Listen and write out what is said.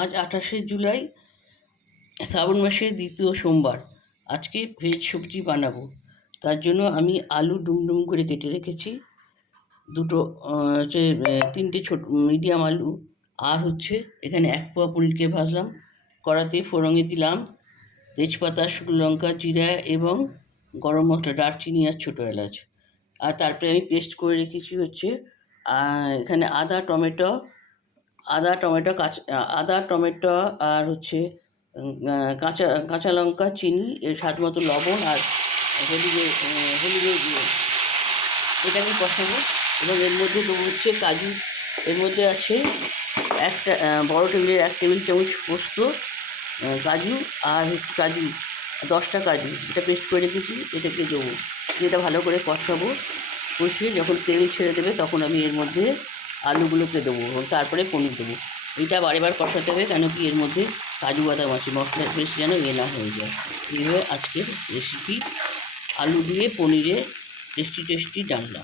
আজ 28শে জুলাই, শ্রাবণ মাসের দ্বিতীয় সোমবার। আজকে ভেজ সবজি বানাবো। তার জন্য আমি আলু ডুমডুম করে কেটে রেখেছি, দুটো তিনটে ছোট মিডিয়াম আলু, আর এখানে 1 পোয়া পনিরকে ভাজলাম। কড়াতে ফোড়নে দিলাম তেজপাতা, শুকনো লঙ্কা, জিরা এবং গরম মশলা, দারচিনি আর ছোটো এলাচ। আর তারপরে আমি পেস্ট করে রেখেছি এখানে আদা টমেটো আর কাঁচা কাঁচা লঙ্কা, চিনি, এর স্বাদ মতো লবণ আর হলুদের গুঁড়ো। এটাকে কষাবো এবং এর মধ্যে দেবো কাজু। এর মধ্যে আছে একটা বড় টেবিলের 1 টেবিল চামচ পোস্ত, কাজু, আর কাজু 10টা কাজু, এটা পেস্ট করে রেখেছি, এটাকে দেবো। এটা ভালো করে কষাবো। কষিয়ে যখন তেল ছেড়ে দেবে তখন আমি এর মধ্যে আলুগুলোকে দেবো এবং তারপরে পনির দেবো। এটা বারেবার কষাতে হবে, কেন কি এর মধ্যে কাজু বাদাম আছে, মশলা বেশ যেন না হয়ে যায়। এইভাবে আজকের রেসিপি আলু দিয়ে পনিরের টেস্টি ডালনা।